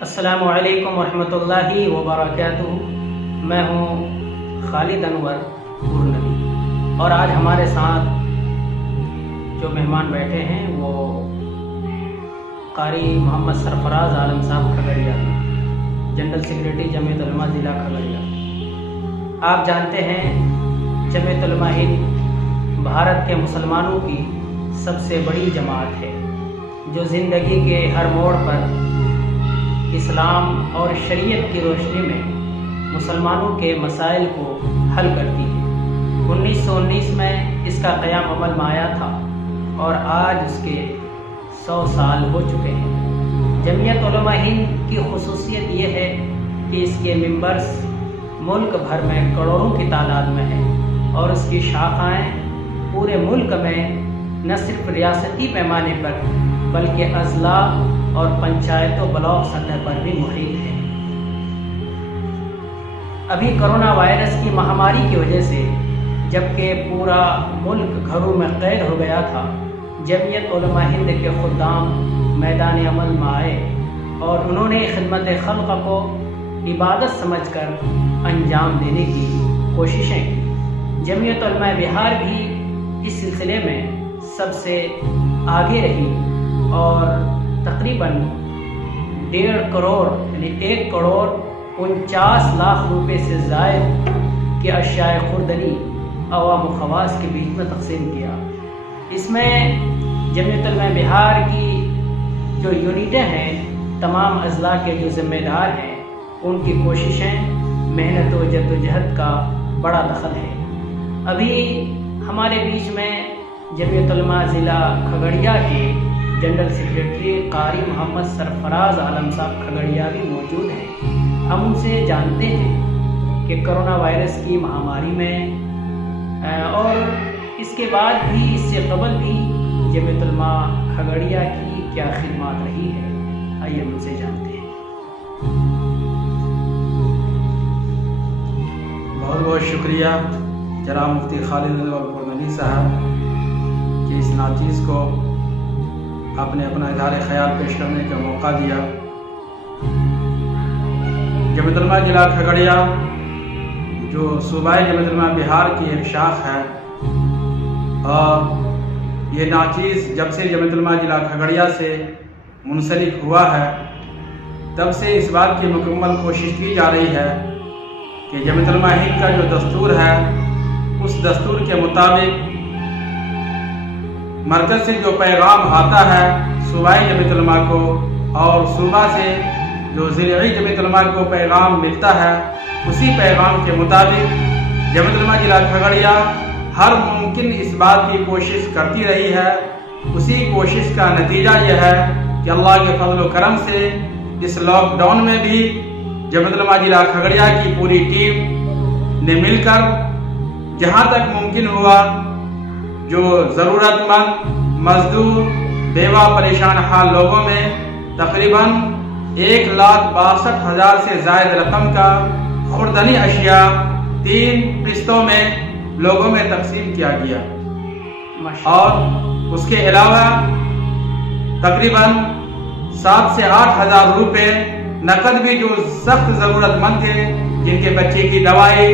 السلام علیکم ورحمۃ اللہ وبرکاتہ۔ میں ہوں خالد انور غورنوی، اور آج ہمارے ساتھ جو مہمان بیٹھے ہیں وہ قاری محمد سرفراز عالم صاحب کھگڑیا، جنرل سیکریٹری جمعیت علماء ضلع کھگڑیا۔ آپ جانتے ہیں جمعیت علماء ہند بھارت کے مسلمانوں کی سب سے بڑی جماعت ہے، جو زندگی کے ہر موڑ پر اسلام اور شریعت کی روشنی میں مسلمانوں کے مسائل کو حل کرتی ہے۔ 1919 میں اس کا قیام عمل میں آیا تھا اور آج اس کے 100 سال ہو چکے ہیں۔ جمعیت علماء ہند کی خصوصیت یہ ہے کہ اس کے ممبرز ملک بھر میں کروڑوں کی تعداد میں ہیں، اور اس کی شاخائیں پورے ملک میں نہ صرف ریاستی پیمانے پر بلکہ اضلاع اور پنچایت و بلاک سطح پر بھی محیط ہے۔ ابھی کرونا وائرس کی مہاماری کی وجہ سے جبکہ پورا ملک گھروں میں قید ہو گیا تھا، جمعیت علماء ہند کے خدام میدان عمل میں آئے اور انہوں نے خدمت خلق کو عبادت سمجھ کر انجام دینے کی کوششیں کی۔ جمعیت علماء بہار بھی اس سلسلے میں سب سے آگے رہی اور تقریباً 1.5 کروڑ یعنی 1,49,00,000 روپے سے زائد کے اشیاء خوردنی عوام و خواص کے بیچ میں تقسیم کیا۔ اس میں جمعیت علماء بہار کی جو یونٹیں ہیں، تمام اضلاع کے جو ذمہ دار ہیں، ان کی کوششیں، محنت و جدوجہد کا بڑا دخل ہے۔ ابھی ہمارے بیچ میں جمعیت علماء ضلع کھگڑیا کے جنرل سیکریٹری قاری محمد سرفراز عالم صاحب کھگڑیا بھی موجود ہیں۔ ہم ان سے جانتے ہیں کہ کرونا وائرس کی مہاماری میں اور اس کے بعد بھی، اس سے قبل بھی جمعیت علماء کھگڑیا کی کیا خدمات رہی ہے۔ آئیے ہم ان سے جانتے ہیں۔ بہت بہت شکریہ جناب مفتی خالد انور غورنوی صاحب کہ اس ناچیز کو آپ نے اپنا اظہار خیال پیش کرنے کا موقع دیا۔ جمعیت علماء ضلع کھگڑیا جو صوبائی جمعیت علماء بہار کی ایک شاخ ہے، اور یہ ناچیز جب سے جمعیت علماء ضلع کھگڑیا سے منسلک ہوا ہے، تب سے اس بات کی مکمل کوشش کی جا رہی ہے کہ جمعیت علماء ہند کا جو دستور ہے، اس دستور کے مطابق مرکز سے جو پیغام آتا ہے صوبائی جمعیت علماء کو، اور صوبہ سے جو ضلعی جمعیت علماء کو پیغام ملتا ہے، اسی پیغام کے مطابق جمعیت علماء ضلع کھگڑیا ہر ممکن اس بات کی کوشش کرتی رہی ہے۔ اسی کوشش کا نتیجہ یہ ہے کہ اللہ کے فضل و کرم سے اس لاک ڈاؤن میں بھی جمعیت علماء ضلع کھگڑیا کی پوری ٹیم نے مل کر جہاں تک ممکن ہوا جو ضرورت مند مزدور، بیوہ، پریشان حال لوگوں میں تقریباً 1,62,000 سے زائد رقم کا خوردنی اشیاء 3 قسطوں میں لوگوں میں تقسیم کیا گیا، اور اس کے علاوہ تقریباً 7 سے 8,000 روپے نقد بھی جو سخت ضرورت مند تھے، جن کے بچے کی دوائی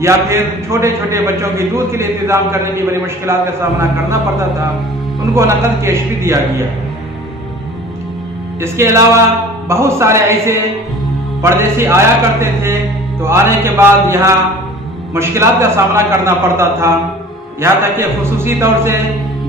یا پھر چھوٹے چھوٹے بچوں کی دودھ کے لیے انتظام کرنے کی بڑی مشکلات کا سامنا کرنا پڑتا تھا، ان کو نقد کیش بھی دیا گیا۔ اس کے علاوہ بہت سارے ایسے پردیسی آیا کرتے تھے، تو آنے کے بعد یہاں مشکلات کا سامنا کرنا پڑتا تھا، یہاں تک کہ خصوصی طور سے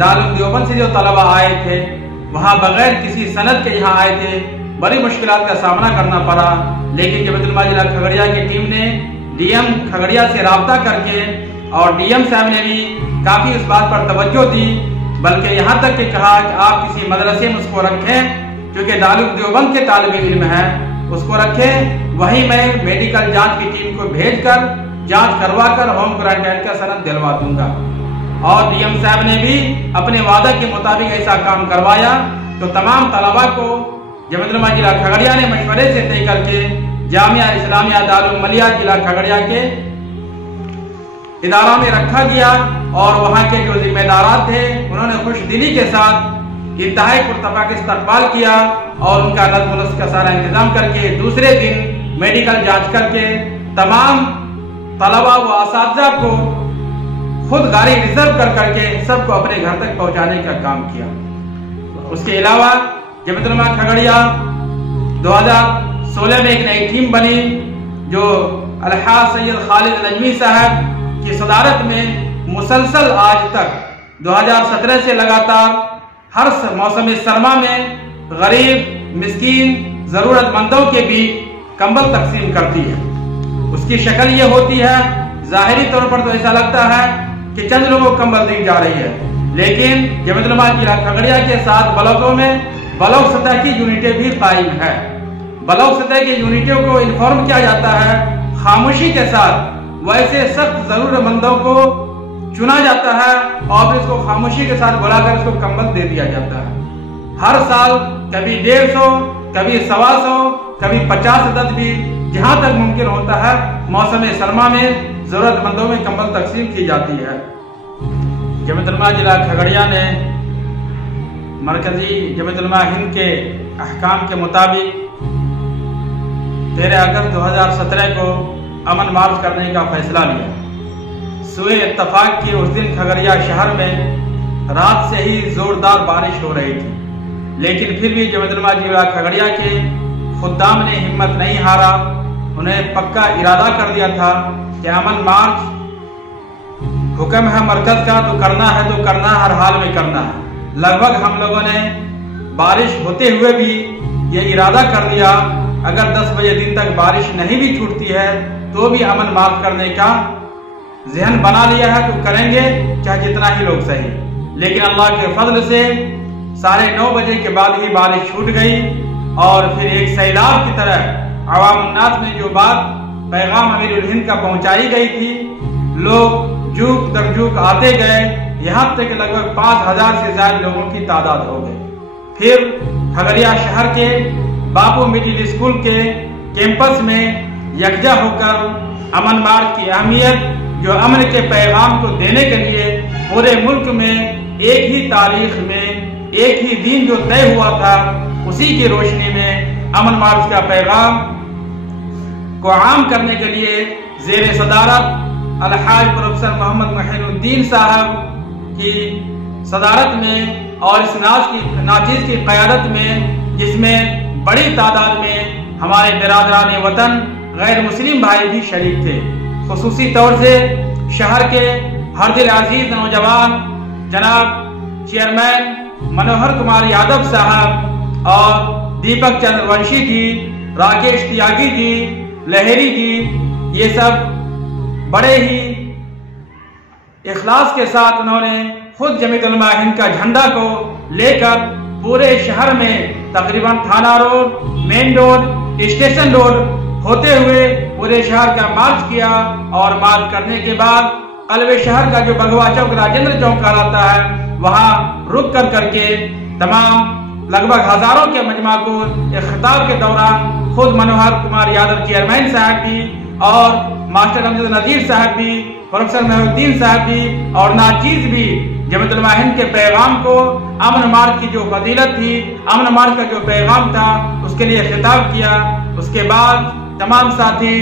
دارالعلوم دیوبند سے جو طلبہ آئے تھے، وہاں بغیر کسی سند کے یہاں آئے تھے، بڑی مشکلات کا سامنا کرنا پڑا۔ لیکن جمعیت علماء ضلع کھگڑیا کی ٹیم نے ڈی ایم کھگڑیا سے رابطہ کر کے، اور ڈی ایم صاحب نے بھی کافی اس بات پر توجہ دی، بلکہ یہاں تک کہ کہا کہ آپ کسی مدرسے میں اس کو رکھیں، کیونکہ دارالعلوم دیوبند کے طالب علم ہے، اس کو رکھیں، وہیں میں میڈیکل جانچ کی ٹیم کو بھیج کر جانچ کروا کر ہوم کوارنٹائن کا سند دلوا دوں گا۔ اور ڈی ایم صاحب نے بھی اپنے وعدہ کے مطابق ایسا کام کروایا۔ تو تمام طلباء کو جمعیت علماء ضلع کھگڑیا نے مشورے سے طے کر کے جامعہ اسلامیہ دارالعلوم ملیہ ضلع کھگڑیا کے ادارہ میں رکھا گیا اور وہاں کے جو ذمہ دارات تھے انہوں نے خوش دلی کے ساتھ انتہائی پرتپاک استقبال کیا اور ان کا نظم و نسق کا سارا انتظام کر کے دوسرے دن میڈیکل جانچ کر کے تمام طلباء و اساتذہ کو خود گاڑی ریزرو کر کے سب کو اپنے گھر تک پہنچانے کا کام کیا۔ اس کے علاوہ جمعیت علماء کھگڑیا 2016 میں ایک نئی ٹیم بنی جو الحاج سید خالد نجمی صاحب کی صدارت میں مسلسل آج تک 2017 سے لگاتار ہر موسم سرما میں غریب مسکین ضرورت مندوں کے بھی کمبل تقسیم کرتی ہے۔ اس کی شکل یہ ہوتی ہے، ظاہری طور پر تو ایسا لگتا ہے کہ چند لوگوں کو کمبل دی جا رہی ہے، لیکن جمعیت علماء کھگڑیا کے 7 بلاکوں میں بلاک سطح کی یونٹیں بھی قائم ہے۔ بلاک سطح کی یونٹوں کو انفارم کیا جاتا ہے خاموشی کے ساتھ، ویسے سخت ضرورت مندوں کو چنا جاتا ہے اور اس کو خاموشی کے ساتھ بلا کر اس کو کمبل دے دیا جاتا ہے۔ ہر سال کبھی 150، کبھی 125، کبھی 50 عدد بھی جہاں تک ممکن ہوتا ہے موسم سرما میں ضرورت مندوں میں کمبل تقسیم کی جاتی ہے۔ جمعیت علماء ضلع کھگڑیا نے مرکزی جمعیت علماء ہند کے احکام کے مطابق 13 اگست 2017 کو امن مارچ کرنے کا فیصلہ لیا۔ سوئے اتفاق کی اس دن کھگڑیا شہر میں رات سے ہی زوردار بارش ہو رہی تھی، لیکن پھر بھی جمعیت علماء ضلع کھگڑیا کے خدام نے ہمت نہیں ہارا۔ انہیں پکا ارادہ کر دیا تھا کہ امن مارچ حکم ہے مرکز کا تو کرنا ہے، ہر حال میں کرنا ہے۔ لگ بھگ ہم لوگوں نے بارش ہوتے ہوئے بھی یہ ارادہ کر لیا، اگر 10 بجے دن تک بارش نہیں بھی چھوٹتی ہے تو بھی امن مارچ کرنے کا ذہن بنا لیا ہے تو کریں گے، چاہے جتنا ہی لوگ صحیح۔ لیکن اللہ کے فضل سے 9:30 بجے کے بعد ہی بارش چھوٹ گئی اور پھر ایک سیلاب کی طرح عوام الناس میں جو بات پیغام امیر الہند کا پہنچائی گئی تھی، لوگ جوک در جوک آتے گئے، یہاں تک لگ بھگ 5000 سے زیادہ لوگوں کی تعداد ہو گئی۔ پھر کھگڑیا شہر کے باپو مڈل اسکول کے کیمپس میں یکجا ہو کر امن مارچ کی اہمیت، جو امن کے پیغام کو دینے کے لیے پورے ملک میں ایک ہی تاریخ میں ایک ہی دن جو طے ہوا تھا، اسی کی روشنی میں امن مارچ کا پیغام کو عام کرنے کے لیے زیر صدارت الحاج پروفیسر محمد محی الدین صاحب کی صدارت میں اور اس ناچیز کی قیادت میں، جس میں بڑی تعداد میں ہمارے برادران وطن غیر مسلم بھائی بھی شریک تھے، خصوصی طور سے شہر کے ہر دل عزیز نوجوان جناب چیئرمین منوہر کمار یادو صاحب اور دیپک چندر ونشی جی، راکیش تیاگی جی، لہری جی، یہ سب بڑے ہی اخلاص کے ساتھ انہوں نے خود جمعیت علماء ہند کا جھنڈا کو لے کر پورے شہر میں تقریباً Thana road, main road, station road ہوتے ہوئے پورے شہر کا مارچ کیا، اور مارچ کرنے کے بعد قلب شہر کا جو بھگوا چوک راجندر چوک کہلاتا ہے وہاں رک کر کے تمام لگ بھگ ہزاروں کے مجمع کو ایک خطاب کے دوران خود منوہر کمار یادو چیئرمین صاحب بھی اور ماسٹر امجد نذیر صاحب بھی، پروفیسر محی الدین صاحب بھی اور ناچیز بھی جمعیت علماء ہند کے پیغام کو، امن مارچ کی جو فضیلت تھی، امن مارچ کا جو پیغام تھا، اس کے لیے خطاب کیا۔ اس کے بعد تمام ساتھی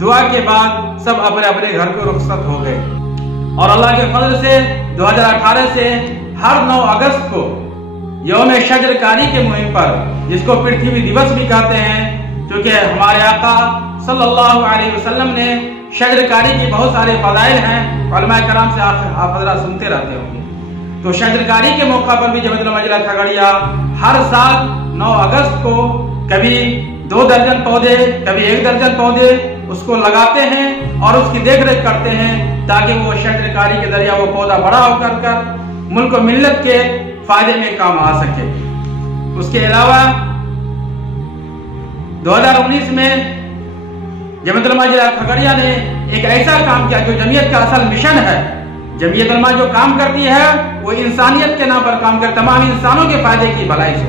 دعا کے بعد سب اپنے اپنے گھر کو رخصت ہو گئے، اور اللہ کے فضل سے 2018 سے ہر 9 اگست کو یوم شجر کاری کے مہم پر، جس کو پرتھوی دیوس بھی کہتے ہیں، کیونکہ ہمارے آقا صلی اللہ علیہ وسلم نے شجر کاری کی بہت سارے فضائل ہیں، علماء کرام سے آپ حضرات سنتے رہتے ہوں گے، تو شجر کاری کے موقع پر بھی جمعیت علماء ضلع کھگڑیا ہر سال 9 اگست کو کبھی 2 درجن پودے، کبھی 1 درجن پودے اس کو لگاتے ہیں اور اس کی دیکھ ریکھ کرتے ہیں، تاکہ وہ شجر کاری کے ذریعہ وہ پودا بڑا ہو کر ملک و ملت کے فائدے میں کام آ سکے۔ اس کے علاوہ 2019 میں جمعیت علماء ضلع کھگڑیا نے ایک ایسا کام کیا جو جمعیت کا اصل مشن ہے۔ جمعیت علماء جو کام کرتی ہے وہ انسانیت کے نام پر کام کرتی ہے، تمام انسانوں کے فائدے کی بھلائی سے،